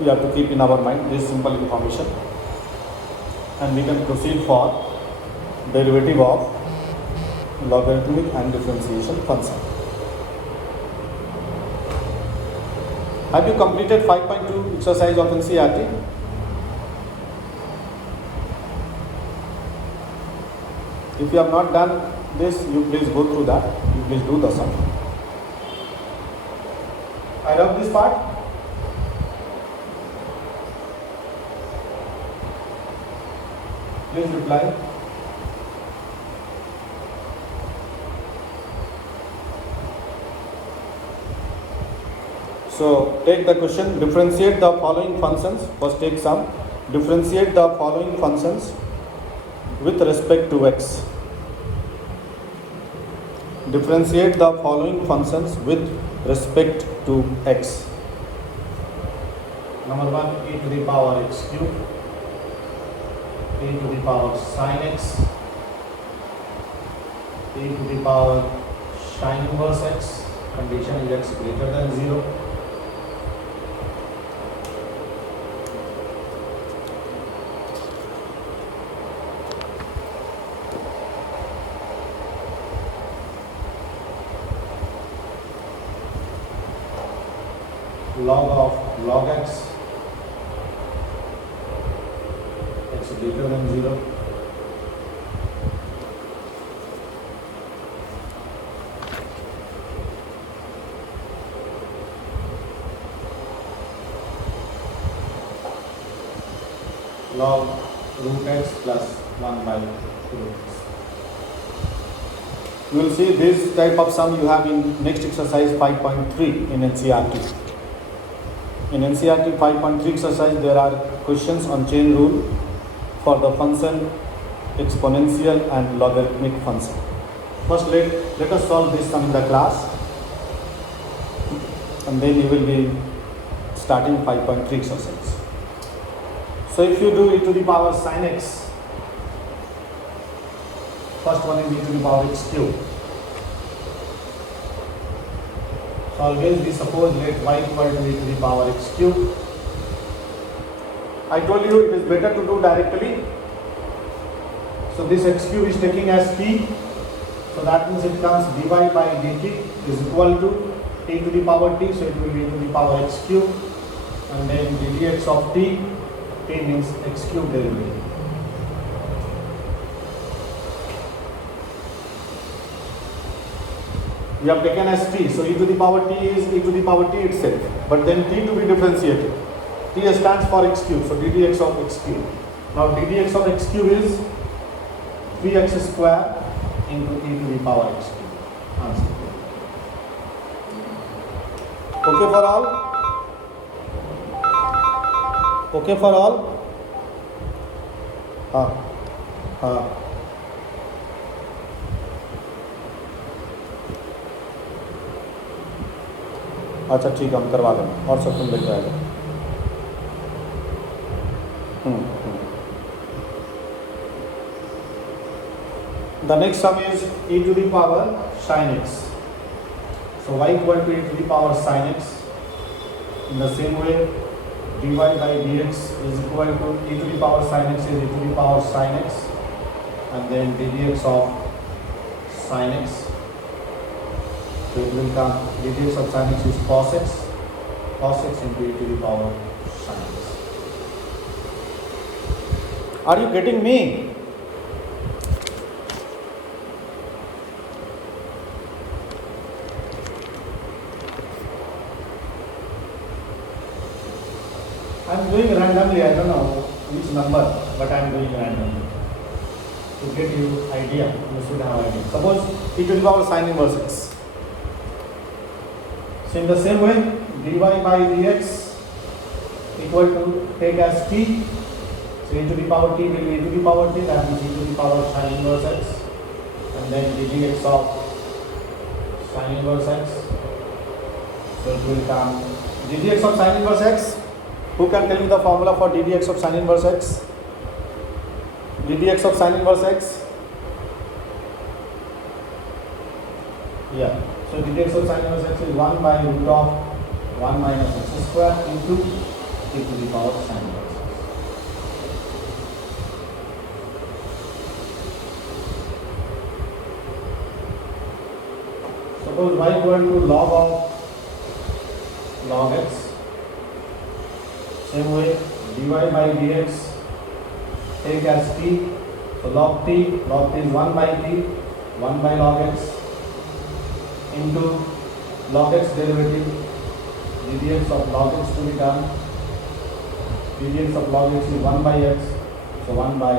we have to keep in our mind this simple information, and we can proceed for derivative of logarithmic and differentiation function. Have you completed 5.2 exercise of NCERT? If you have not done this, you please go through that. You please do the sum. I love this part. Please reply. So take the question, differentiate the following functions. First take sum. Differentiate the following functions with respect to x. Differentiate the following functions with respect to x. Number 1, e to the power x cube, e to the power sin x, e to the power sin inverse x, condition is x greater than 0. Log of log x, x greater than 0. Log root x plus 1 by root x. You will see this type of sum you have in next exercise 5.3 in NCERT. In NCERT 5.3 exercise, there are questions on chain rule for the function exponential and logarithmic function. First, let us solve this sum in the class, and then you will be starting 5.3 exercise. So if you do e to the power sin x, first one is e to the power x cube. So always we suppose let y equal to e to the power x cube. I told you it is better to do directly. So this x cube is taking as t. So that means it comes dy by dt is equal to e to the power t. So it will be e to the power x cube, and then ddx of t means x cube derivative. We have taken as t, so e to the power t is e to the power t itself, but then t to be differentiated. T stands for x cube, so ddx of x cube. Now ddx of x cube is 3x square into e to the power x cube. Answer. Okay for all? Okay for all? हाँ. अच्छा ठीक है, हम करवा लेंगे और सब तुम लेके आएगा. The next sum is e to the power sin x. So y equal to e to the power sin x. In the same way, dy by dx is equal to e to the power sin x is e to the power sin x, and then ddx of sin x. So it will come ddx of sin x is cos x into e to the power sin x. Are you getting me? I am doing randomly, I don't know which number, but I am doing randomly. To get you idea, you should have idea. Suppose e to the power sin inverse x. So in the same way, dy by dx equal to take as t. So e to the power t will be e to the power t, that means e to the power sin inverse x, and then ddx of sin inverse x. So it will come ddx of sin inverse x. Who can tell me the formula for ddx of sin inverse x? ddx of sin inverse x? Yeah. So ddx of sin inverse x is 1 by root of 1 minus x square into e to the power sin inverse. Suppose y equal to log of log x. Same way, dy by dx take as t. So log t is 1 by t, 1 by log x into log x derivative, dx of log x to be done. dx of log x is 1 by x, so 1 by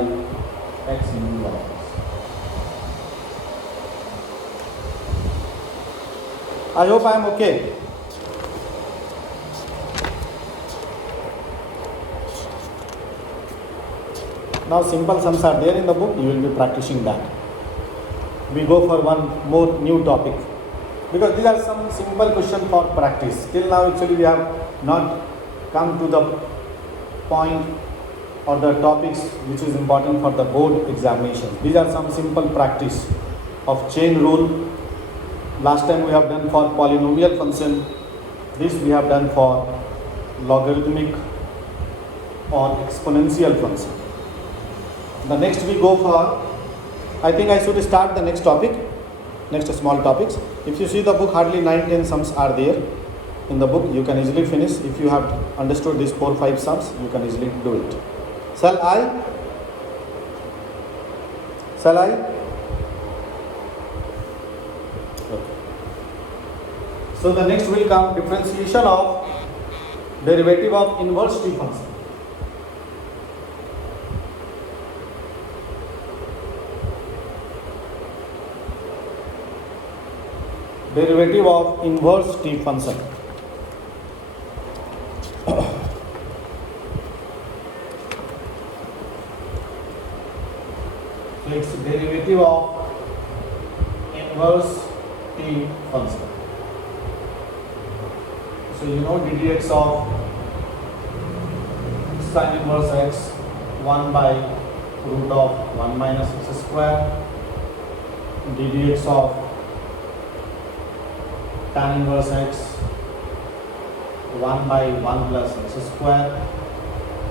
x into log x. I hope I am okay. Now simple sums are there in the book, you will be practicing that. We go for one more new topic, because these are some simple questions for practice. Till now actually we have not come to the point or the topics which is important for the board examinations. These are some simple practice of chain rule. Last time we have done for polynomial function, this we have done for logarithmic or exponential function. The next we go for, I think I should start the next topic, next small topics. If you see the book, hardly 9-10 sums are there in the book. You can easily finish. If you have understood these 4-5 sums, you can easily do it. Shall I? Okay. So the next will come differentiation of derivative of inverse t function. Derivative of inverse t function. So it's derivative of inverse t function. So you know ddx of sin inverse x 1 by root of 1 minus x square, ddx of tan inverse x 1 by 1 plus x square,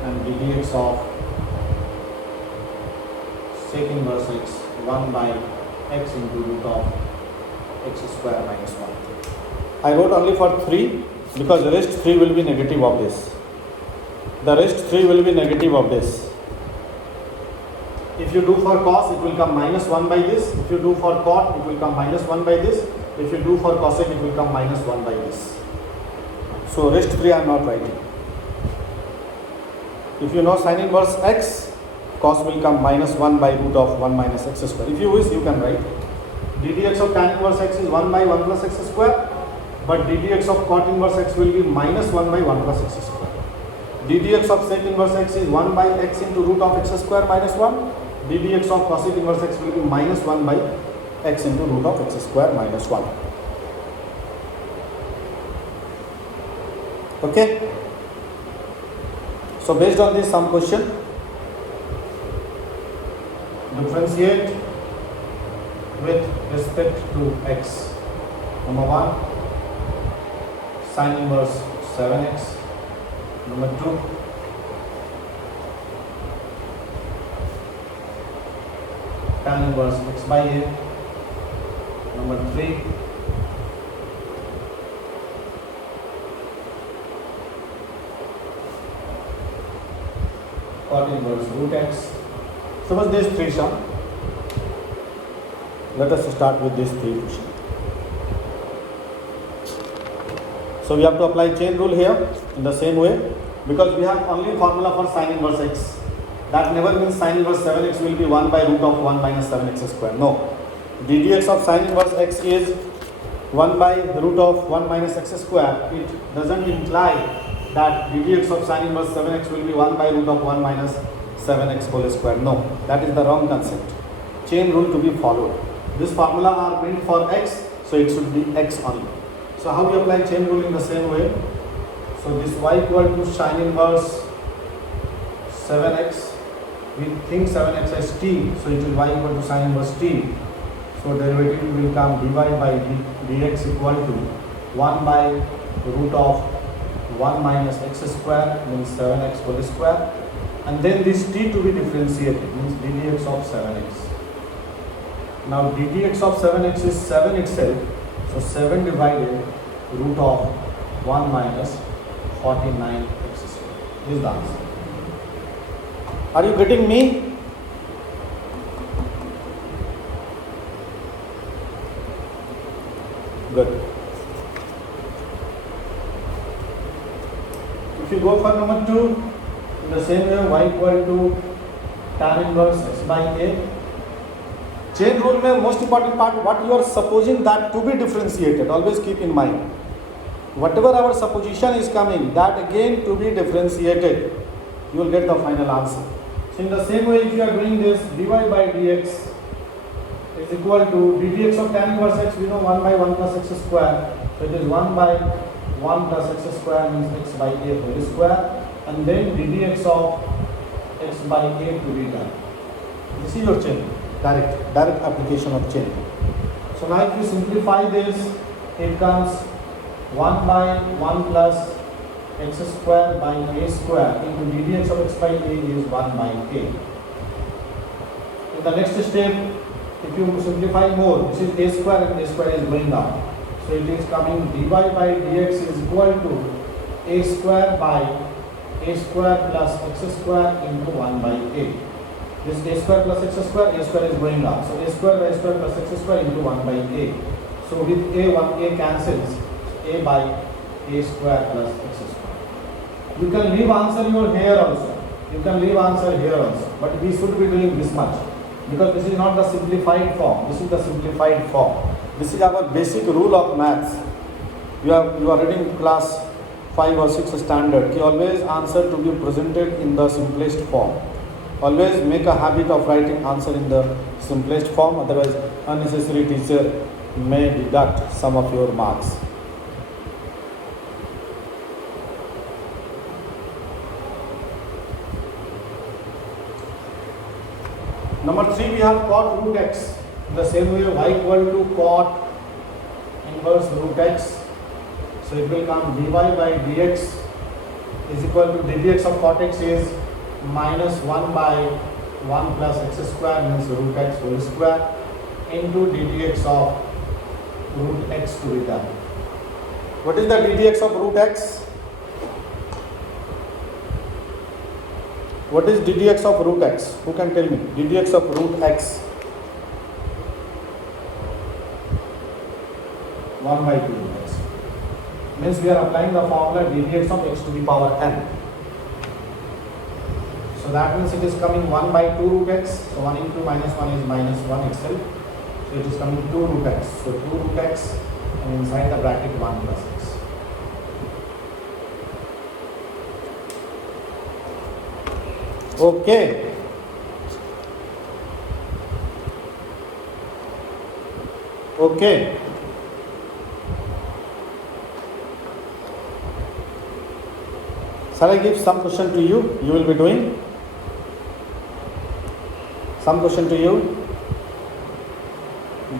and ddx of sec inverse x 1 by x into root of x square minus 1. I wrote only for 3 because the rest 3 will be negative of this. The rest 3 will be negative of this. If you do for cos, it will come minus 1 by this. If you do for cot, it will come minus 1 by this. If you do for cosec, it will come minus 1 by this. So rest 3 I am not writing. If you know sin inverse x, cos will come minus 1 by root of 1 minus x square. If you wish, you can write. ddx of tan inverse x is 1 by 1 plus x square, but ddx of cot inverse x will be minus 1 by 1 plus x square. ddx of sec inverse x is 1 by x into root of x square minus 1. ddx of cosec inverse x will be minus 1 by x into root of x square minus 1. Okay. So based on this, some question. Differentiate with respect to x. Number 1, sin inverse 7x. Number 2, tan inverse x by a. Number 3, cot inverse root x. Suppose these 3 sum. Let us start with these 3 questions. So we have to apply chain rule here in the same way, because we have only formula for sin inverse x. That never means sin inverse 7x will be 1 by root of 1 minus 7x square. No. ddx of sin inverse x is 1 by root of 1 minus x square. It doesn't imply that ddx of sin inverse 7x will be 1 by root of 1 minus 7x whole square. No. That is the wrong concept. Chain rule to be followed. This formula are meant for x, so it should be x only. So how we apply chain rule in the same way? So this y equal to sin inverse 7x. We think 7x as t, so it is y equal to sin inverse t. So derivative will come dy by dx equal to 1 by root of 1 minus x square means 7x whole square, and then this t to be differentiated means ddx of 7x. Now ddx of 7x is 7 itself, so 7 divided root of 1 minus 49x square. This is the answer. Are you getting me? Good. If you go for number 2, in the same way y equal to tan inverse x by a. Chain rule mein most important part, what you are supposing that to be differentiated, always keep in mind. Whatever our supposition is coming, that again to be differentiated, you will get the final answer. So in the same way, if you are doing this, dy by dx is equal to ddx of tan inverse x, we know 1 by 1 plus x square. So it is 1 by 1 plus x square means x by a whole square, and then ddx of x by a to be done. This is your chain, direct application of chain. So now if you simplify this, it comes 1 by 1 plus x square by a square into ddx of x by a is 1 by a. In the next step, if you simplify more, this is a square and a square is going down. So it is coming dy by dx is equal to a square by a square plus x square into 1 by a. This a square plus x square, a square is going down. So a square by a square plus x square into 1 by a. So with a cancels, a by a square plus x square. You can leave answer your here also. You can leave answer here also. But we should be doing this much, because this is not the simplified form. This is the simplified form. This is our basic rule of maths. You are reading class 5 or 6 standard. You always answer to be presented in the simplest form. Always make a habit of writing answer in the simplest form. Otherwise, unnecessary teacher may deduct some of your marks. Number 3, we have cot root x. In the same way, y equal to cot inverse root x. So it will come dy by dx is equal to ddx of cot x is minus 1 by 1 plus x square means root x whole square into ddx of root x to be done. What is the ddx of root x? What is ddx of root x? Who can tell me? ddx of root x. 1 by 2 root x. Means we are applying the formula ddx of x to the power n. So that means it is coming 1 by 2 root x. So 1 into minus 1 is minus 1 itself. So it is coming 2 root x. So 2 root x and inside the bracket 1 plus x. Okay. Okay. Shall I give some question to you? You will be doing some question to you.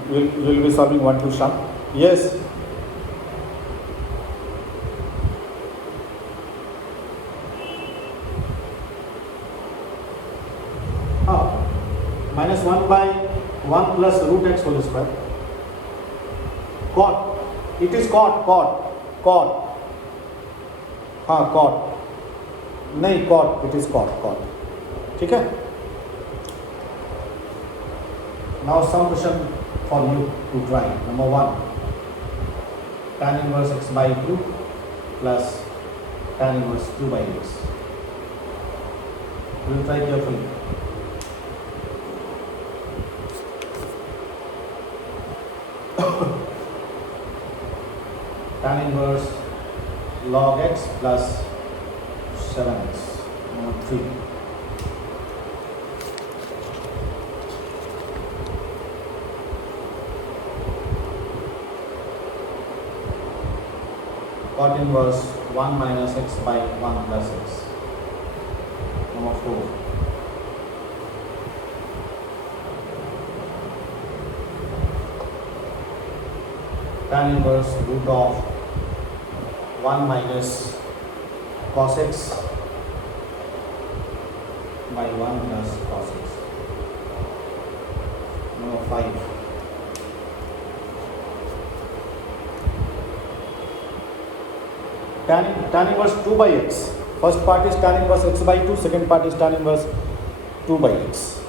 You will be solving 1 2 sum. Yes. Minus 1 by 1 plus root x whole square. Cot. It is cot. हाँ cot. नहीं cot. It is cot. ठीक है? Now some question for you to try. Number 1. Tan inverse x by 2 plus tan inverse 2 by x. We will try carefully. Tan inverse log x plus 7x. Number 3. Cot inverse 1 minus x by 1 plus x. Number 4. Tan inverse root of 1 minus cos x by 1 plus cos x. Number 5. Tan inverse 2 by x. First part is tan inverse x by 2, second part is tan inverse 2 by x.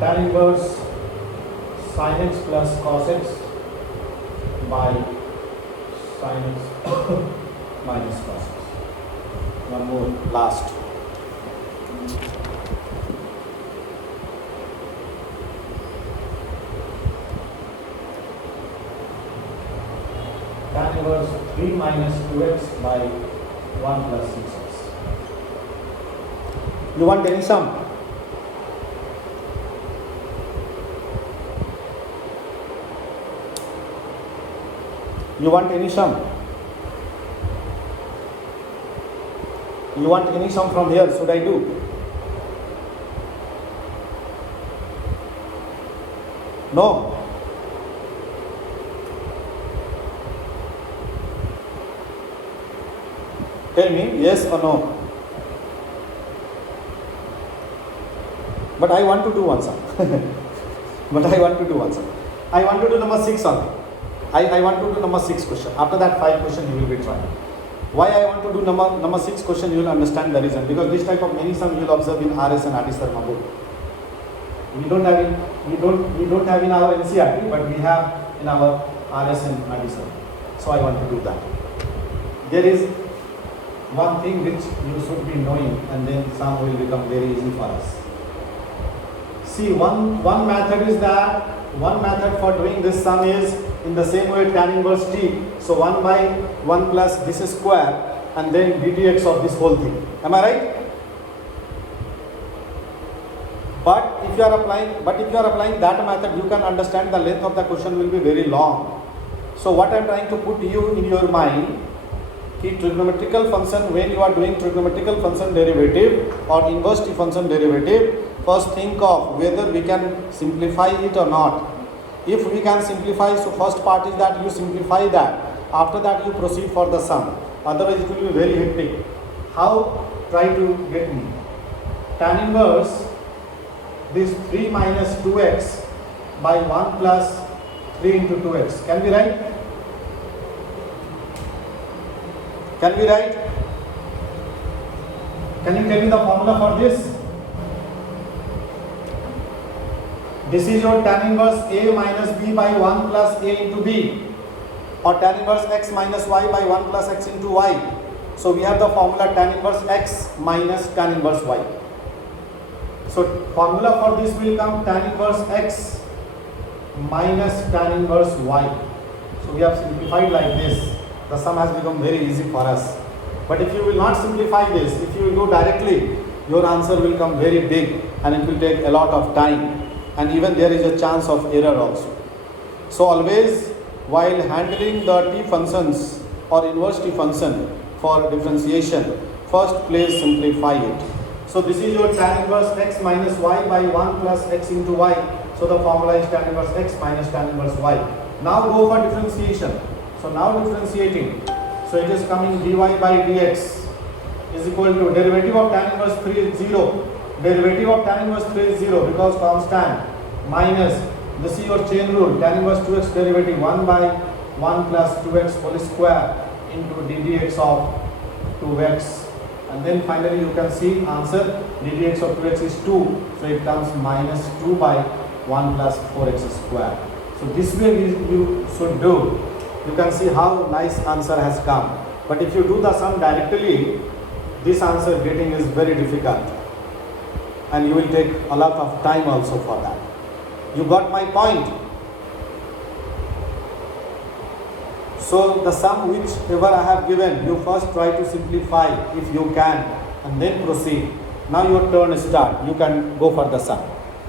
Tan inverse sin x plus cos x by sin x minus cos x. One more, last. Tan inverse 3 minus 2x by 1 plus 6x. You want any sum? You want any sum? You want any sum from here? Should I do? No? Tell me yes or no. But I want to do one sum. I want to do number 6 only. I want to do number 6 question. After that 5 question you will be trying. Why I want to do number 6 question, you will understand the reason. Because this type of many sum you will observe in RS and RT Sharma book. We don't have in our NCERT, but we have in our RS and RT Sharma. So I want to do that. There is one thing which you should be knowing, and then sum will become very easy for us. See, one method is that, one method for doing this sum is in the same way tan inverse t. So 1 by 1 plus this square and then ddx of this whole thing. Am I right? But if you are applying that method, you can understand the length of the question will be very long. So what I am trying to put you in your mind, कि trigonometrical function, when you are doing trigonometrical function derivative or inverse t function derivative, first think of whether we can simplify it or not. If we can simplify, so first part is that you simplify that. After that you proceed for the sum. Otherwise it will be very hectic. How? Try to get me. Tan inverse this 3 minus 2x by 1 plus 3 into 2x. Can we write? Can we write? Can you tell me the formula for this? This is your tan inverse a minus b by 1 plus a into b, or tan inverse x minus y by 1 plus x into y. So we have the formula tan inverse x minus tan inverse y. So formula for this will come tan inverse x minus tan inverse y. So we have simplified like this. The sum has become very easy for us. But if you will not simplify this, if you will go directly, your answer will come very big and it will take a lot of time. And even there is a chance of error also. So always while handling the t functions or inverse t function for differentiation, first please simplify it. So this is your tan inverse x minus y by 1 plus x into y. So the formula is tan inverse x minus tan inverse y. Now go for differentiation. So now differentiating. So it is coming dy by dx is equal to derivative of tan inverse 3 is 0. Derivative of tan inverse 3 is 0 because constant, minus, this is your chain rule, tan inverse 2x derivative 1 by 1 plus 2x whole square into ddx of 2x, and then finally you can see answer ddx of 2x is 2, so it comes minus 2 by 1 plus 4x square. So this way you should do. You can see how nice answer has come. But if you do the sum directly, this answer getting is very difficult. And you will take a lot of time also for that. You got my point? So the sum whichever I have given, you first try to simplify if you can and then proceed. Now your turn start. You can go for the sum.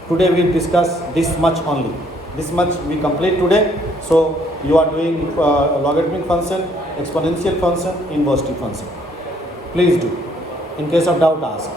Today we discuss this much only. This much we complete today. So you are doing logarithmic function, exponential function, inverse t function. Please do. In case of doubt, ask.